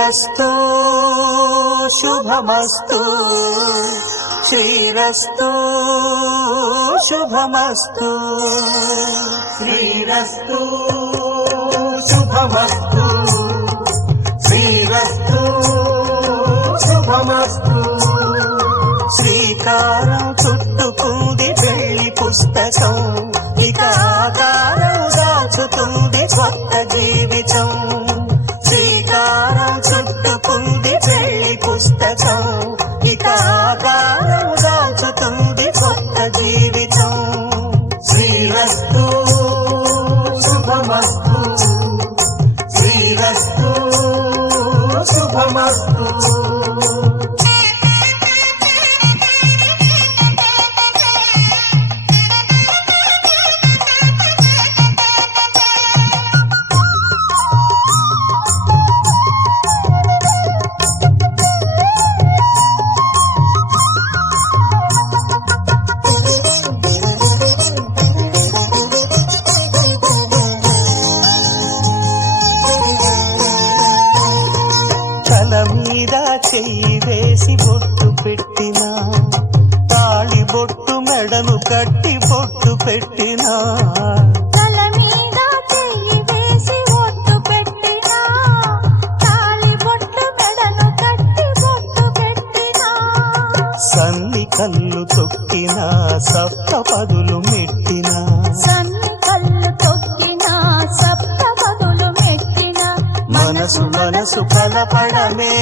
శ్రీరస్తు శుభమస్తు శ్రీరస్తు శుభమస్తు శ్రీరస్తు శుభమస్తు శ్రీరస్తు శుభమస్తు శ్రీకారం చుట్టుకుంది పెళ్లి పుస్తకం ఇక ఆకారం దాచుతుంది కొత్త జీవితం శ్రీకారం చుట్టుకుంది పెళ్లి పుస్తకం ఇక ఆకారం దాచుతుంది కొత్త జీవితం శ్రీరస్తు శుభమస్తు శ్రీరస్తు శుభమస్తు చెయ్యి వేసి బొట్టు పెట్టినా తాళి బొట్టు మెడను కట్టి బొట్టు పెట్టినా తల మీద చెయ్యి వేసి బొట్టు పెట్టినా తాళి బొట్టు మెడను కట్టి బొట్టు పెట్టినా సన్ని కళ్ళు తొక్కినా సప్త పదులు మెట్టినా సన్ని కళ్ళు తొక్కినా సప్త పదులు మెట్టినా మనసు మనసు కలపడమే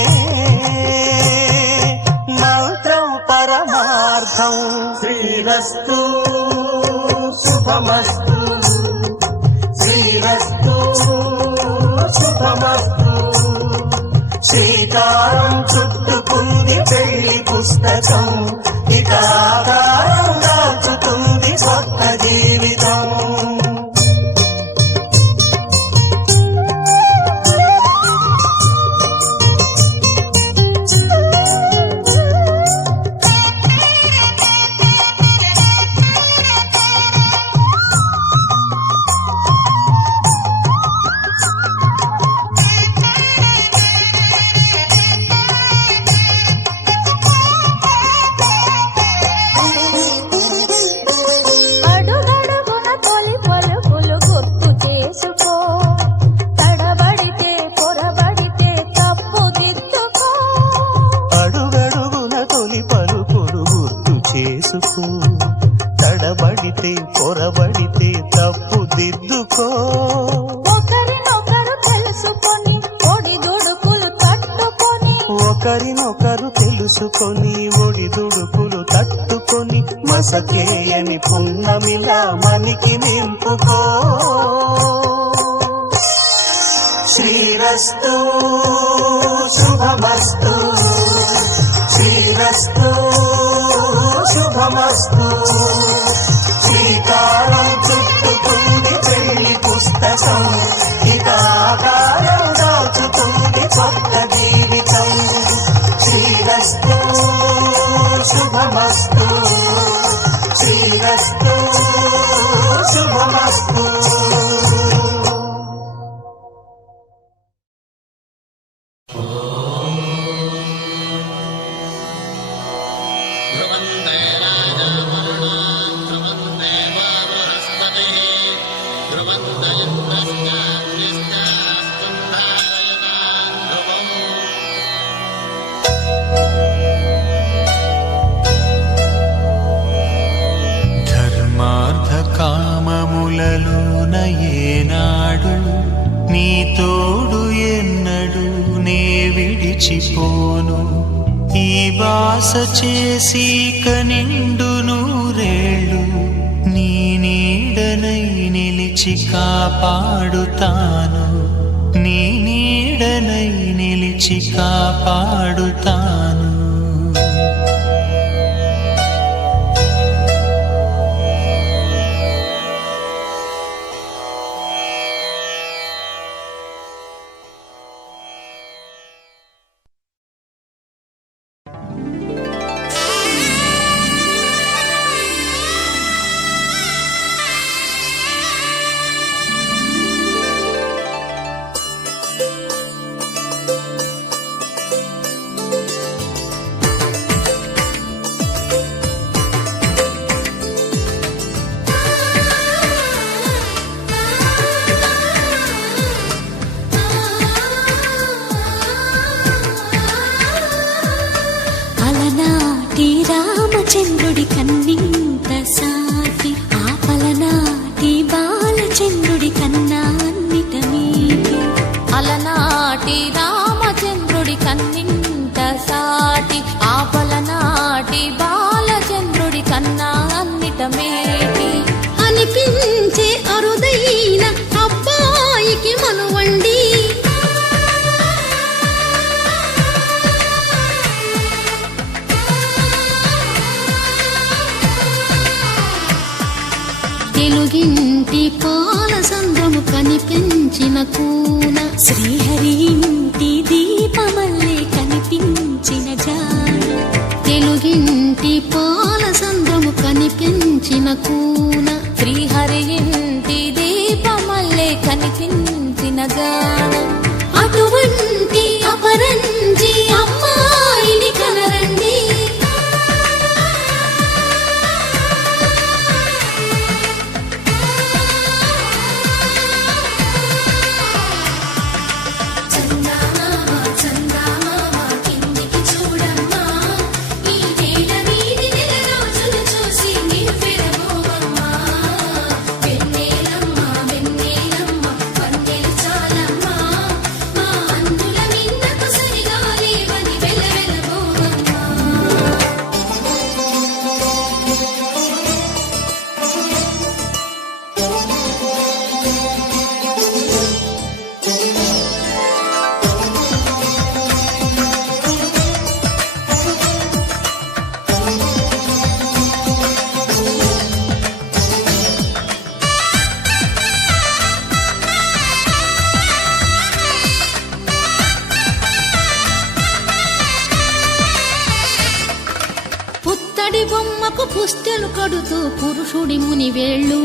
మంత్రం పరమార్థం శ్రీరస్తు శుభమస్తు శ్రీరస్తు శుభమస్తు శ్రీకారం చుట్టుకుంది పెళ్లి పుస్తకం ఇక ఆకారం దాచుతుంది కొత్త జీవితం తడబడితే పొరబడితే తప్పు దిద్దుకో ఒకరినొకరు తెలుసుకొని ఒడిదుడుకులు తట్టుకొని ఒకరినొకరు తెలుసుకొని ఒడిదుడుకులు తట్టుకొని మసకేయని పున్నమిలా మనికి నింపుకో శ్రీరస్తు శుభమస్తు శ్రీరస్తు శుభమస్తు శ్రీకారం చుట్టుకుంది పెళ్లి పుస్తకం ఇక ఆకారం దాచుతుంది కొత్త జీవితం శ్రీరస్తు శుభమస్తు శ్రీరస్తు శుభమస్తు కామములలోన ఏనాడు నీ తోడు ఎన్నడు నే విడిచిపోను ఈ బాస చేసి కనిండు నూరేళ్ళు నీ నీడనై నిలిచి కాపాడుతాను నీ నీడనై నిలిచి కాపాడుతాను అలనాటి రామచంద్రుడి కన్నింత సాటి ఆపలనాటి బాలచంద్రుడి కన్నా అన్నిట మీటి అలనాటి రామచంద్రుడి కన్నింత సాటి ఆపలనాటి బాలచంద్రుడి కన్నా అన్నిట మేటి అనిపించే అరుదైన అబ్బాయికి మనువండి తెలుగింటి పాలసంద్రము కనిపించిన కూన శ్రీహరి ఇంటి దీపమల్లే కనిపించిన జాన తెలుగింటి పాలసంద్రము కనిపించిన కూన శ్రీహరి ఇంటి దీపమల్లే కనిపించిన గాన అటువంటి అపరంజి అమ్మాయిని కనరండి పుత్తడి బొమ్మకు పుస్తెలు కడుతూ పురుషుడి ముని వేళ్ళు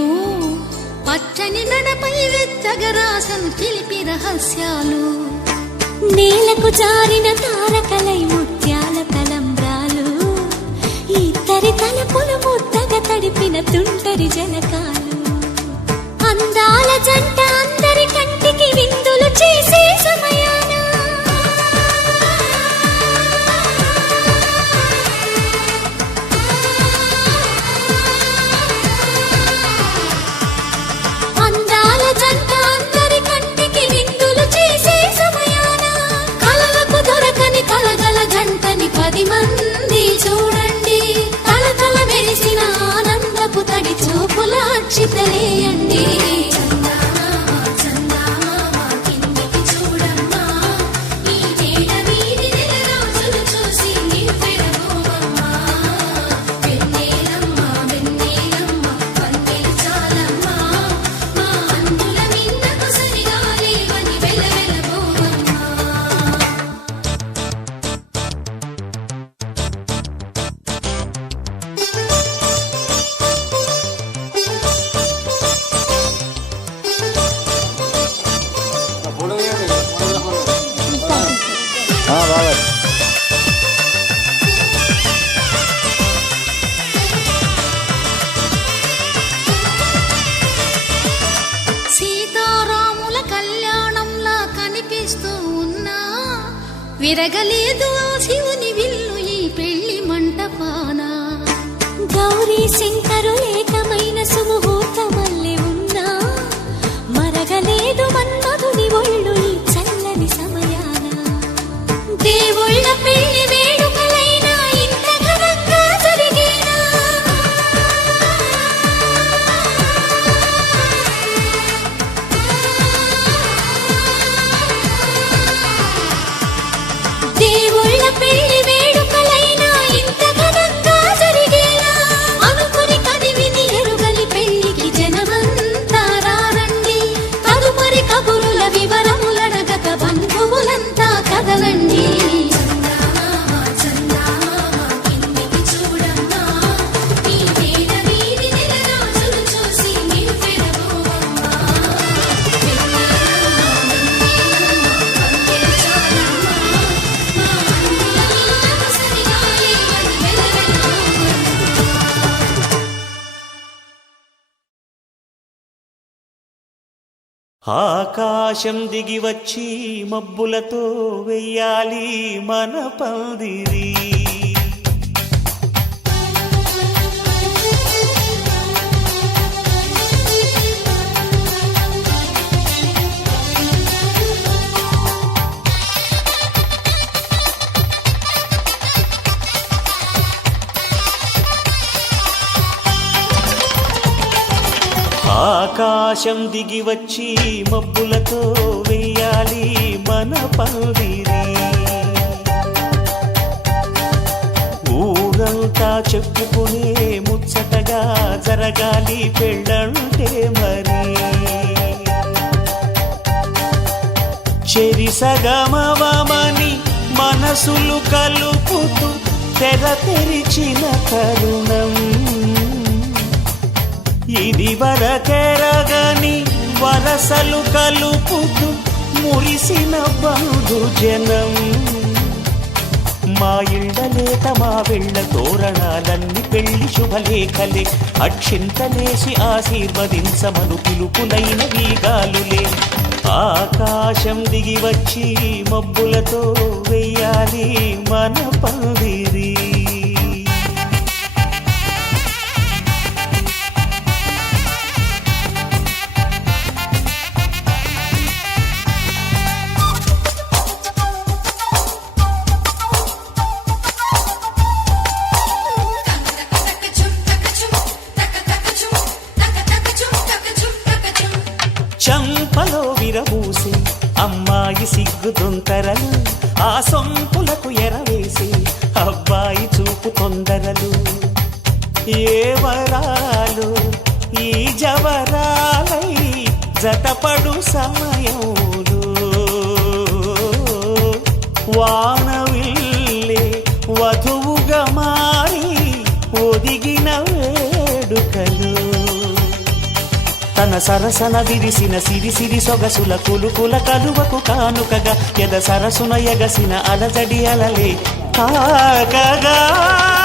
పచ్చని నడపై వెచ్చగరాసను చిలిపి రహస్యాలు నేలకు జారిన తారకలై ముత్యాల తలంబ్రాలు ఇద్దరి తలపులు ముద్దగా తడిపిన తుంటరి జలకాలు అందాల జంట అందరి కంటికి విందులు చేసే సమయాన అందాల జంట అందరి కంటికి విందులు చేసే సమయాన కలలకు దొరకని కలగల జంటని 10 మంది చూడండి తలతల మెరిసిన ఆనందపు తడి చూపుల అక్షితలేయండి సీతారాముల కళ్యాణంలా కనిపిస్తూ ఉన్నా విరగలేదు ఆ శివుని విల్లు ఈ పెళ్లి మంటపాన గౌరీ శంకరు ఏకమైన సుముహూర్తమల్లె ఉన్నా మరగలేదు మన్మధుని ఒళ్ళు ఈ చల్లని సమయాన దేవుళ్ళ పెళ్లి వేడుకలైనా ఇంత ఘనంగా జరిగేనా దేవుళ్ళ పెళ్లి వేడుకలైనా ఇంత ఘనంగా జరిగేలా అనుకుని కదివిని ఎరుగని పెళ్లికి జనమంతా రారండి తదుపరి కబురుల వివరములడగక బంధువులంతా కదలండి ఆకాశం దిగి వచ్చి మబ్బులతో వెయ్యాలి మన పందిరి ఆకాశం దిగి వచ్చి మబ్బులతో వెయ్యాలి మన పందిరి. ఊరంతా చెప్పుకునే ముచ్చటగా జరగాలి పెళ్ళంటే మరి. చెరిసగమవమని మనసులు కలుపుతూ తెర తెరిచిన తరుణం ఇది వరకెరగని వరసలు కలుపుతూ మురిసిన బంధు జనం. మా ఇళ్ళలేత మా వెళ్ళ తోరణాలన్నీ పెళ్లి శుభలేఖలే. అక్షింతలేసి ఆశీర్వదించమను పిలుపులైన వీగాలులే. ఆకాశం దిగి వచ్చి మబ్బులతో వెయ్యాలి మన పందిరి. చంపలో విరబూసి అమ్మాయి సిగ్గు దొంతరలు, ఆ సొంపులకు ఎరవేసి అబ్బాయి చూపు తొందరలు. ఏ వరాలు ఈ జవరాలై జతపడు సమయంలో వానవిల్లే వధువుగా మారి ఒదిగిన వేడుకలు. తన సరసన విరిసిన సిరిసిరి సొగసుల కులుకుల కలువకు కానుకగా ఎద సరసున ఎగసిన అలజడి అలలే తాకగా.